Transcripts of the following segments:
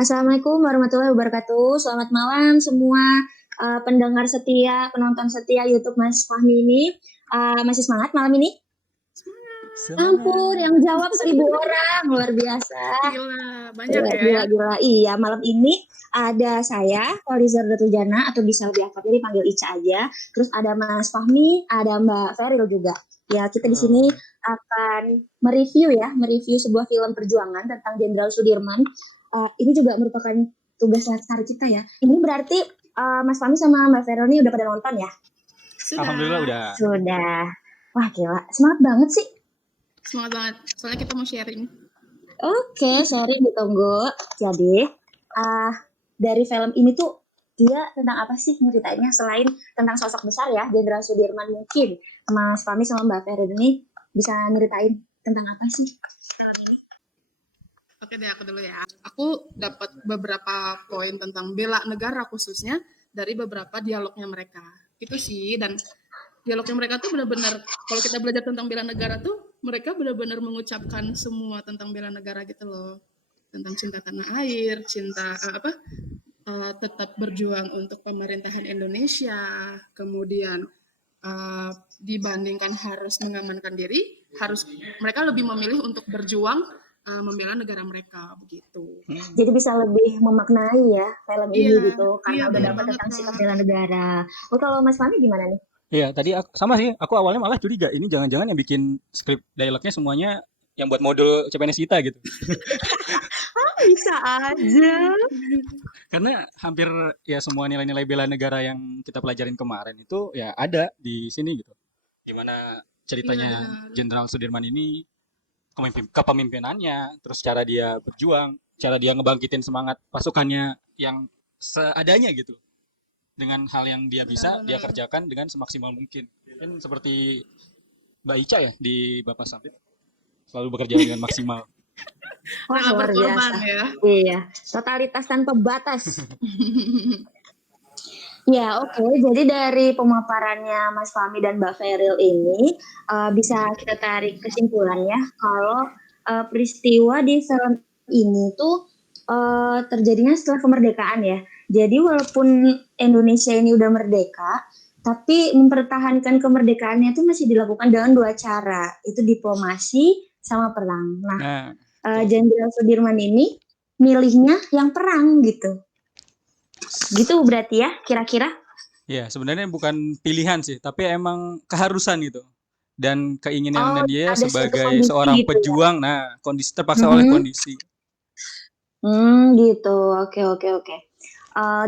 Assalamualaikum warahmatullahi wabarakatuh. Selamat malam semua pendengar setia, penonton setia YouTube Mas Fahmi ini. Masih semangat malam ini? Ampun, yang jawab 1.000 orang, luar biasa. Gila, banyak Gila, ya. gila. Iya, malam ini ada saya, Faurizar Datujana, atau bisa lebih akrab dipanggil Ica aja. Terus ada Mas Fahmi, ada Mbak Feril juga. Ya, kita di sini akan mereview sebuah film perjuangan tentang Jenderal Sudirman. Ini juga merupakan tugas laskar kita ya. Ini berarti Mas Fahmi sama Mbak Feril ini udah pada nonton ya? Sudah. Alhamdulillah udah. Sudah. Wah, gila. Semangat banget sih. Semangat banget. Soalnya kita mau sharing. Oke, sharing ditunggu. Jadi, dari film ini tuh dia tentang apa sih ceritainnya selain tentang sosok besar ya, Jenderal Sudirman. Mungkin Mas Fahmi sama Mbak Feril ini bisa nyeritain tentang apa sih film ini? Oke deh, aku dulu ya. Aku dapat beberapa poin tentang bela negara khususnya dari beberapa dialognya mereka. Itu sih, dan dialognya mereka tuh benar-benar, kalau kita belajar tentang bela negara tuh, mereka benar-benar mengucapkan semua tentang bela negara gitu loh. Tentang cinta tanah air, cinta tetap berjuang untuk pemerintahan Indonesia, kemudian dibandingkan harus mengamankan diri, mereka lebih memilih untuk berjuang membela negara mereka begitu. Jadi bisa lebih memaknai ya film ini gitu karena udah benar dapat banget, tentang Kak. sikap bela negara. Kalau Mas Fahmi gimana nih? Iya, tadi sama sih. Aku awalnya malah curiga ini jangan-jangan yang bikin skrip dialognya semuanya yang buat modul CPNS kita gitu. Bisa aja. Karena hampir ya semua nilai-nilai bela negara yang kita pelajarin kemarin itu ya ada di sini gitu. Gimana ceritanya Jenderal Sudirman ini kepemimpinannya, terus cara dia berjuang, cara dia ngebangkitin semangat pasukannya yang seadanya gitu. Dengan hal yang dia bisa, dia kerjakan dengan semaksimal mungkin. Kan seperti Mbak Ica ya di Bapak Sampit, selalu bekerja dengan maksimal. Wah, Rela luar berkorban biasa. ya. Iya, totalitas tanpa batas. Ya, oke. Jadi dari pemaparannya Mas Fahmi dan Mbak Feril ini bisa kita tarik kesimpulannya kalau peristiwa di film ini tuh terjadinya setelah kemerdekaan ya. Jadi walaupun Indonesia ini udah merdeka, tapi mempertahankan kemerdekaannya itu masih dilakukan dengan dua cara, itu diplomasi sama perang. Nah, Jenderal Sudirman ini milihnya yang perang gitu. Gitu berarti ya, kira-kira? Ya, sebenarnya bukan pilihan sih, tapi emang keharusan gitu. Dan keinginan dia sebagai seorang gitu pejuang, ya? kondisi terpaksa oleh kondisi. Gitu. Oke.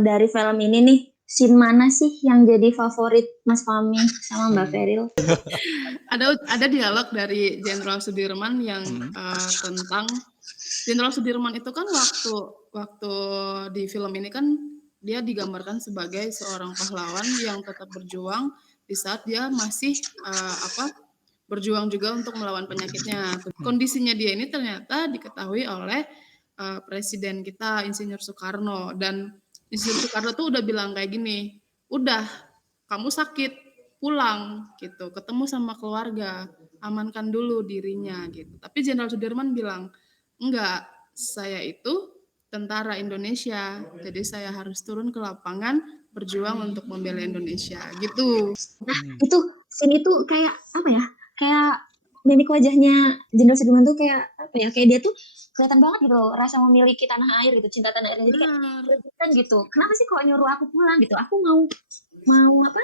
Dari film ini nih, scene mana sih yang jadi favorit Mas Fahmi sama Mbak Feril? Ada dialog dari Jenderal Sudirman yang tentang Jenderal Sudirman itu kan waktu di film ini kan dia digambarkan sebagai seorang pahlawan yang tetap berjuang di saat dia masih berjuang juga untuk melawan penyakitnya. Kondisinya dia ini ternyata diketahui oleh Presiden kita Insinyur Soekarno, dan Insinyur Soekarno tuh udah bilang kayak gini, udah kamu sakit pulang gitu, ketemu sama keluarga, amankan dulu dirinya gitu. Tapi Jenderal Sudirman bilang, enggak, saya itu tentara Indonesia, jadi saya harus turun ke lapangan berjuang untuk membela Indonesia gitu. Nah, itu scene itu kayak apa ya? Kayak mimik wajahnya Jenderal Sudirman tuh kayak apa ya? Kayak dia tuh kelihatan banget gitu loh, rasa memiliki tanah air gitu, cinta tanah air. Jadi kayak gitu. Kenapa sih kok nyuruh aku pulang gitu? Aku mau apa?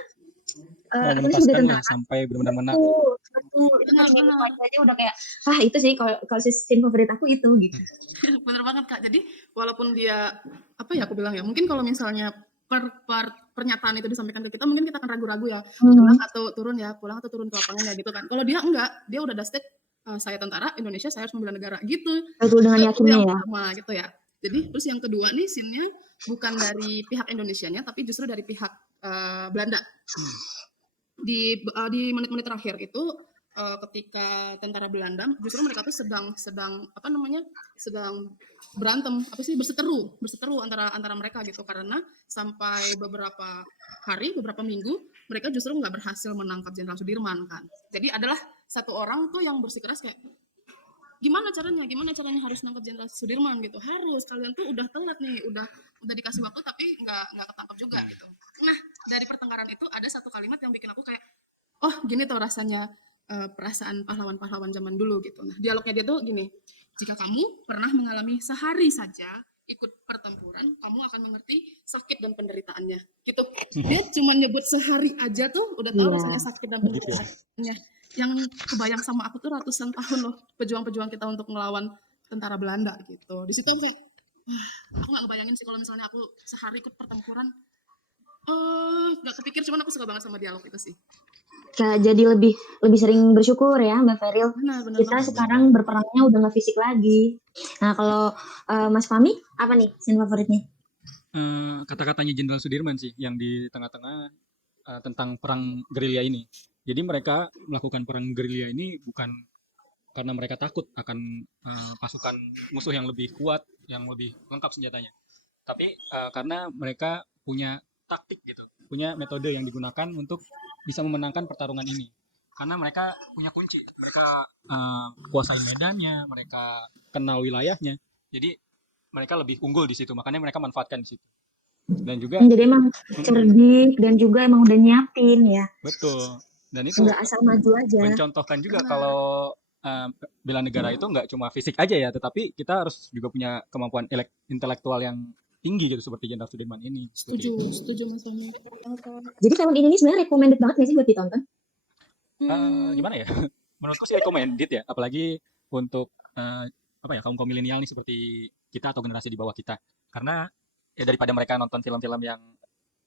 Mau menuntaskan lah sampai benar-benar menang. Betul. Itu dari mimik wajahnya udah kayak, itu sih kalau scene favorit aku itu gitu. Bener banget, Kak. Jadi walaupun dia apa ya aku bilang ya, mungkin kalau misalnya pernyataan itu disampaikan ke kita, mungkin kita akan ragu-ragu ya, pulang atau turun ke lapangan ya gitu kan. Kalau dia enggak, dia udah state saya tentara Indonesia, saya harus membela negara gitu. Betul, dengan yakinnya ya. Pertama gitu ya. Jadi terus yang kedua nih scene-nya bukan dari pihak Indonesianya, tapi justru dari pihak Belanda. Di menit-menit terakhir itu ketika tentara Belanda justru mereka tuh sedang berantem berseteru antara mereka gitu, karena sampai beberapa minggu mereka justru nggak berhasil menangkap Jenderal Sudirman kan. Jadi adalah satu orang tuh yang bersikeras kayak gimana caranya harus nangkep Jenderal Sudirman gitu. Harus, kalian tuh udah telat nih, udah dikasih waktu tapi nggak ketangkep juga gitu. Nah, dari pertengkaran itu ada satu kalimat yang bikin aku kayak, oh gini tuh rasanya perasaan pahlawan-pahlawan zaman dulu gitu. Nah, dialognya dia tuh gini, jika kamu pernah mengalami sehari saja ikut pertempuran, kamu akan mengerti sakit dan penderitaannya. Gitu. Dia cuma nyebut sehari aja tuh udah tahu Iya. rasanya sakit dan penderitaannya. Yang kebayang sama aku tuh ratusan tahun loh pejuang-pejuang kita untuk melawan tentara Belanda gitu. Di situ aku kayak, aku nggak ngebayangin sih kalau misalnya aku sehari ikut pertempuran. Nggak kepikir, cuman aku suka banget sama dialog itu sih. Kayak jadi lebih sering bersyukur ya Mbak Feril. Benar Kita banget. sekarang berperangnya udah nggak fisik lagi. Nah kalau Mas Fahmi apa nih scene favoritnya? Kata-katanya Jenderal Sudirman sih yang di tengah-tengah tentang perang gerilya ini. Jadi mereka melakukan perang gerilya ini bukan karena mereka takut akan pasukan musuh yang lebih kuat, yang lebih lengkap senjatanya. Tapi karena mereka punya taktik gitu, punya metode yang digunakan untuk bisa memenangkan pertarungan ini. Karena mereka punya kunci, mereka kuasai medannya, mereka kenal wilayahnya. Jadi mereka lebih unggul di situ, makanya mereka manfaatkan di situ. Dan juga Jadi emang cerdik dan juga emang udah nyiapin ya. betul. Dan itu Nggak asal maju aja. mencontohkan juga kalau bela negara itu nggak cuma fisik aja ya, tetapi kita harus juga punya kemampuan intelektual yang tinggi gitu seperti Jenderal Sudirman ini. Setuju Mas Fahmi. Jadi film ini sebenarnya recommended banget nggak sih buat ditonton? Gimana ya? Menurutku sih recommended ya, apalagi untuk kaum milenial nih seperti kita atau generasi di bawah kita. Karena ya daripada mereka nonton film-film yang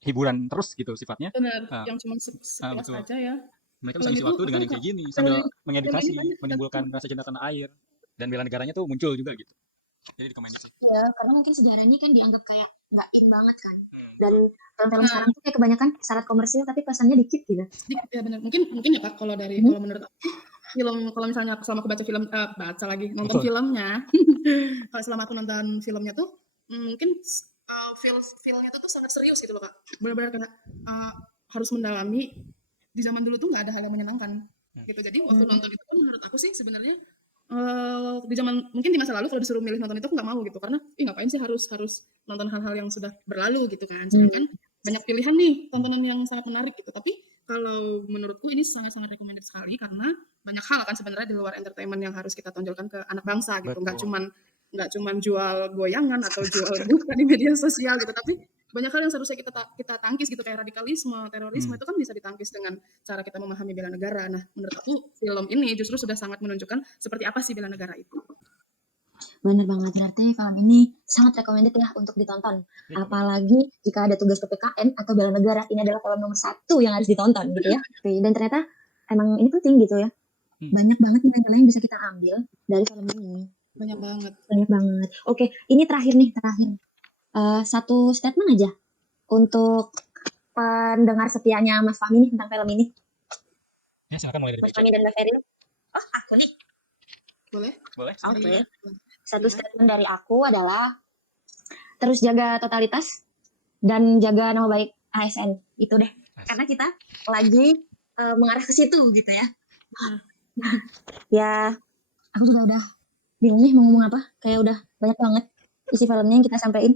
hiburan terus gitu sifatnya. Benar, yang cuma sekilas betul. aja ya. Mereka bisa ngisi waktu dengan yang kayak gini sambil mengedukasi, menimbulkan rasa cinta tanah air dan bela negaranya tuh muncul juga gitu. Jadi recommended sih. Ya, karena mungkin sejarah ini kan dianggap kayak nggak in banget kan. Dan film-film sekarang tuh kayak kebanyakan syarat komersil tapi pesannya dikit gitu. Sedikit ya benar. Mungkin ya Kak kalau kalau menurut aku film, kalau misalnya selama aku baca film nonton filmnya. Kalau selama aku nonton filmnya tuh mungkin feel-nya tuh sangat serius gitu loh Kak. Benar-benar karena harus mendalami. Di zaman dulu tuh nggak ada hal yang menyenangkan gitu. Jadi waktu nonton itu kan menurut aku sih sebenarnya di zaman mungkin di masa lalu kalau disuruh milih nonton itu aku nggak mau gitu, karena ngapain sih harus nonton hal-hal yang sudah berlalu gitu kan. Sedangkan banyak pilihan nih tontonan yang sangat menarik gitu. Tapi kalau menurutku ini sangat-sangat recommended sekali karena banyak hal kan sebenarnya di luar entertainment yang harus kita tonjolkan ke anak bangsa gitu. Nggak cuman jual goyangan atau jual buka di media sosial gitu, tapi banyak hal yang seharusnya kita tangkis gitu, kayak radikalisme, terorisme itu kan bisa ditangkis dengan cara kita memahami bela negara. Nah, menurut aku film ini justru sudah sangat menunjukkan seperti apa sih bela negara itu. Bener banget, berarti film ini sangat recommended ya untuk ditonton. Apalagi jika ada tugas PPKN atau bela negara, ini adalah film nomor 1 yang harus ditonton gitu ya. Dan ternyata emang ini penting gitu ya. Banyak banget nilai-nilai yang bisa kita ambil dari film ini. Banyak banget. Oke, ini terakhir nih. Satu statement aja untuk pendengar setianya Mas Fahmi nih tentang film ini. Ya, silakan mulai dari Mas Fahmi dan Mbak Feril. Oh, aku nih. Boleh? Oke. Satu statement dari aku adalah terus jaga totalitas dan jaga nama baik ASN. Itu deh. Karena kita lagi mengarah ke situ gitu ya. Ya, aku juga udah bingung nih mau ngomong apa. Kayak udah banyak banget isi filmnya yang kita sampaikan.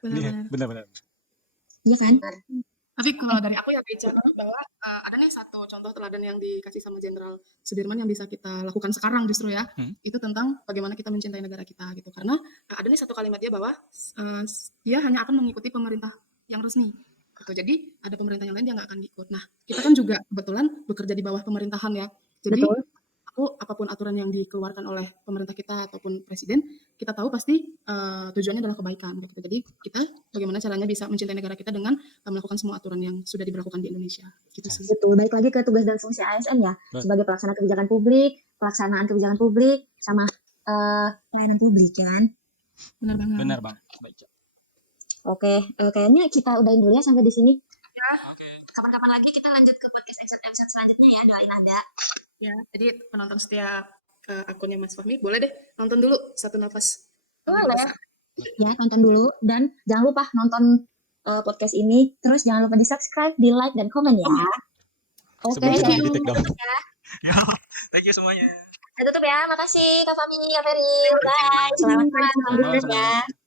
Benar. Iya kan? Tapi kalau dari aku ya bicara bahwa ada nih satu contoh teladan yang dikasih sama Jenderal Sudirman yang bisa kita lakukan sekarang justru ya. Itu tentang bagaimana kita mencintai negara kita gitu. Karena ada nih satu kalimat dia bahwa dia hanya akan mengikuti pemerintah yang resmi. Gitu. Jadi ada pemerintah yang lain dia nggak akan ikut. Nah, kita kan juga kebetulan bekerja di bawah pemerintahan ya. Jadi apapun aturan yang dikeluarkan oleh pemerintah kita ataupun presiden, kita tahu pasti tujuannya adalah kebaikan gitu. Jadi kita bagaimana caranya bisa mencintai negara kita dengan melakukan semua aturan yang sudah diberlakukan di Indonesia gitu sih. Betul, balik lagi ke tugas dan fungsi ASN ya, sebagai pelaksana kebijakan publik, pelaksanaan kebijakan publik sama pelayanan publik kan. Benar banget. Baik. Oke, kayaknya kita udahin dulu ya sampai di sini. Ya. Kapan-kapan lagi kita lanjut ke podcast episode selanjutnya ya, doain ada. Ya, jadi penonton setia akunnya Mas Fahmi, boleh deh nonton dulu Satu Nafas. Boleh. Ya, tonton dulu dan jangan lupa nonton podcast ini. Terus jangan lupa di-subscribe, di-like dan komen ya. Oke. Sebelum kita di take down. Ya, thank you semuanya. Tutup ya. Makasih Kak Fami, Kak Ferry. Bye. Selamat Selamat malam malam semua. ya.